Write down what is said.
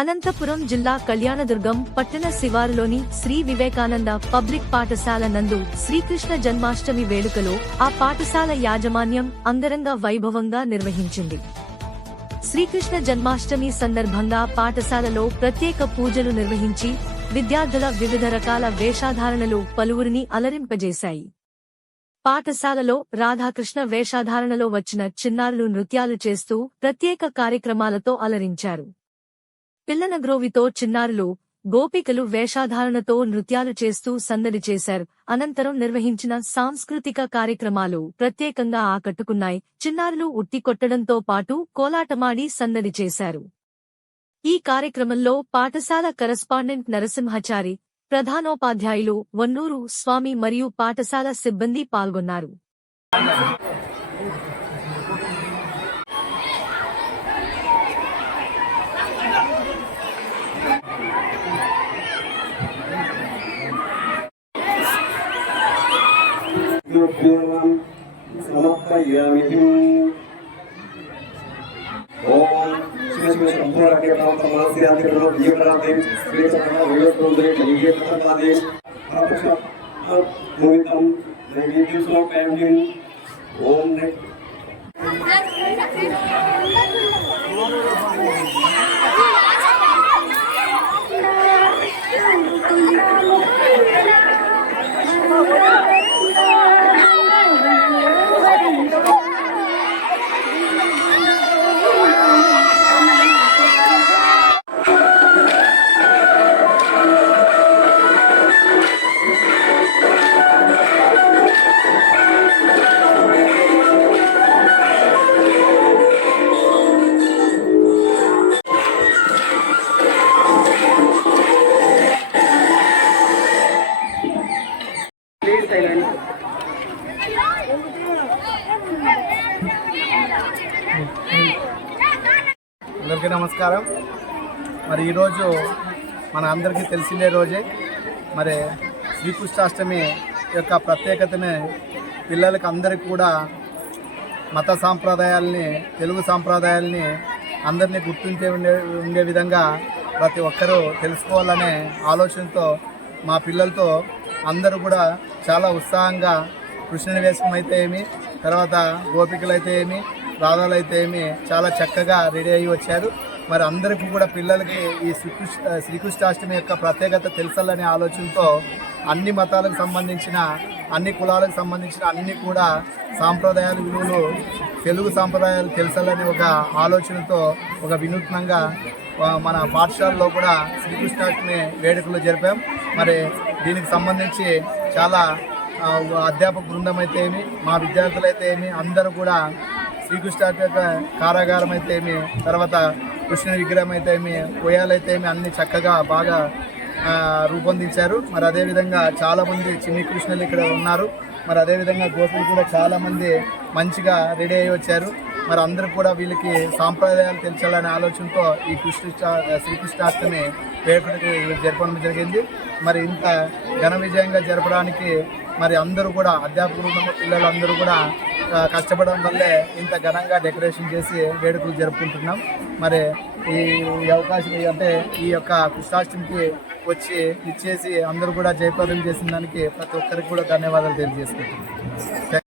అనంతపురం జిల్లా కళ్యాణదుర్గం పట్టణ శివారులోని శ్రీ వివేకానంద పబ్లిక్ పాఠశాల నందు శ్రీకృష్ణ జన్మాష్టమి వేడుకలో ఆ పాఠశాల యాజమాన్యం అంగరంగ వైభవంగా నిర్వహించింది. శ్రీకృష్ణ జన్మాష్టమి సందర్భంగా పాఠశాలలో ప్రత్యేక పూజలు నిర్వహించి విద్యార్థుల వివిధ రకాల వేషధారణలు పలువురిని అలరింపజేశాయి. పాఠశాలలో రాధాకృష్ణ వేషధారణలో వచ్చిన చిన్నారులు నృత్యాలు చేస్తూ ప్రత్యేక కార్యక్రమాలతో అలరించారు. పిల్లనగ్రోవితో చిన్నారులు, గోపికలు వేషధారణతో నృత్యాలు చేస్తూ సందడి చేశారు. అనంతరం నిర్వహించిన సాంస్కృతిక కార్యక్రమాలు ప్రత్యేకంగా ఆకట్టుకున్నాయి. చిన్నారులు ఉట్టి కొట్టడంతో పాటు కోలాటమాడి సందడి చేశారు. ఈ కార్యక్రమంలో పాఠశాల కరస్పాండెంట్ నరసింహచారి, ప్రధానోపాధ్యాయులు వన్నూరు స్వామి మరియు పాఠశాల సిబ్బంది పాల్గొన్నారు. అందరికీ నమస్కారం. మరి ఈరోజు మన అందరికీ తెలిసిందే రోజే మరి శ్రీకృష్ణాష్టమి యొక్క ప్రత్యేకతని పిల్లలకి అందరికీ కూడా మత సాంప్రదాయాల్ని, తెలుగు సాంప్రదాయాల్ని అందరినీ గుర్తించే ఉండే విధంగా ప్రతి ఒక్కరూ తెలుసుకోవాలనే ఆలోచనతో మా పిల్లలతో అందరూ కూడా చాలా ఉత్సాహంగా కృష్ణుని వేషం అయితే ఏమి, తర్వాత గోపికలు అయితే ఏమి, రాధాలు అయితే ఏమి చాలా చక్కగా రెడీ అయ్యి వచ్చారు. మరి అందరికీ కూడా పిల్లలకి ఈ శ్రీకృష్ణాష్టమి యొక్క ప్రత్యేకత తెలుసాలనే ఆలోచనతో అన్ని మతాలకు సంబంధించిన, అన్ని కులాలకు సంబంధించిన అన్ని కూడా సాంప్రదాయాలు, విలువలు, తెలుగు సాంప్రదాయాలు తెలుసాలనే ఒక ఆలోచనతో ఒక వినూత్నంగా మన పాఠశాలలో కూడా శ్రీకృష్ణాష్టమి వేడుకలు జరిపాం. మరి దీనికి సంబంధించి చాలా అధ్యాపక బృందం అయితే ఏమి, మా విద్యార్థులు అయితే ఏమి అందరూ కూడా శ్రీకృష్ణ కారాగారం అయితే ఏమి, తర్వాత కృష్ణ విగ్రహం అయితే ఏమి, ఉయ్యాలైతే ఏమి అన్ని చక్కగా బాగా రూపొందించారు. మరి అదేవిధంగా చాలామంది చిన్ని కృష్ణులు ఇక్కడ ఉన్నారు. మరి అదేవిధంగా గోపులు కూడా చాలామంది మంచిగా రెడీ అయ్యి వచ్చారు. మరి అందరూ కూడా వీళ్ళకి సాంప్రదాయాలు తెలిసాలనే ఆలోచనతో ఈ శ్రీకృష్ణాష్టమి వేడుకకి జరపడం జరిగింది. మరి ఇంత ఘన విజయంగా జరపడానికి మరి అందరూ కూడా అధ్యాపకులు, పిల్లలందరూ కూడా కష్టపడడం వల్లే ఇంత ఘనంగా డెకరేషన్ చేసి వేడుకలు జరుపుకుంటున్నాం. మరి ఈ అవకాశం అంటే ఈ యొక్క కృష్ణాష్టమికి వచ్చి ఇచ్చేసి అందరూ కూడా జయప్రదం చేసిన దానికి ప్రతి ఒక్కరికి కూడా ధన్యవాదాలు తెలియజేసుకుంటున్నాం.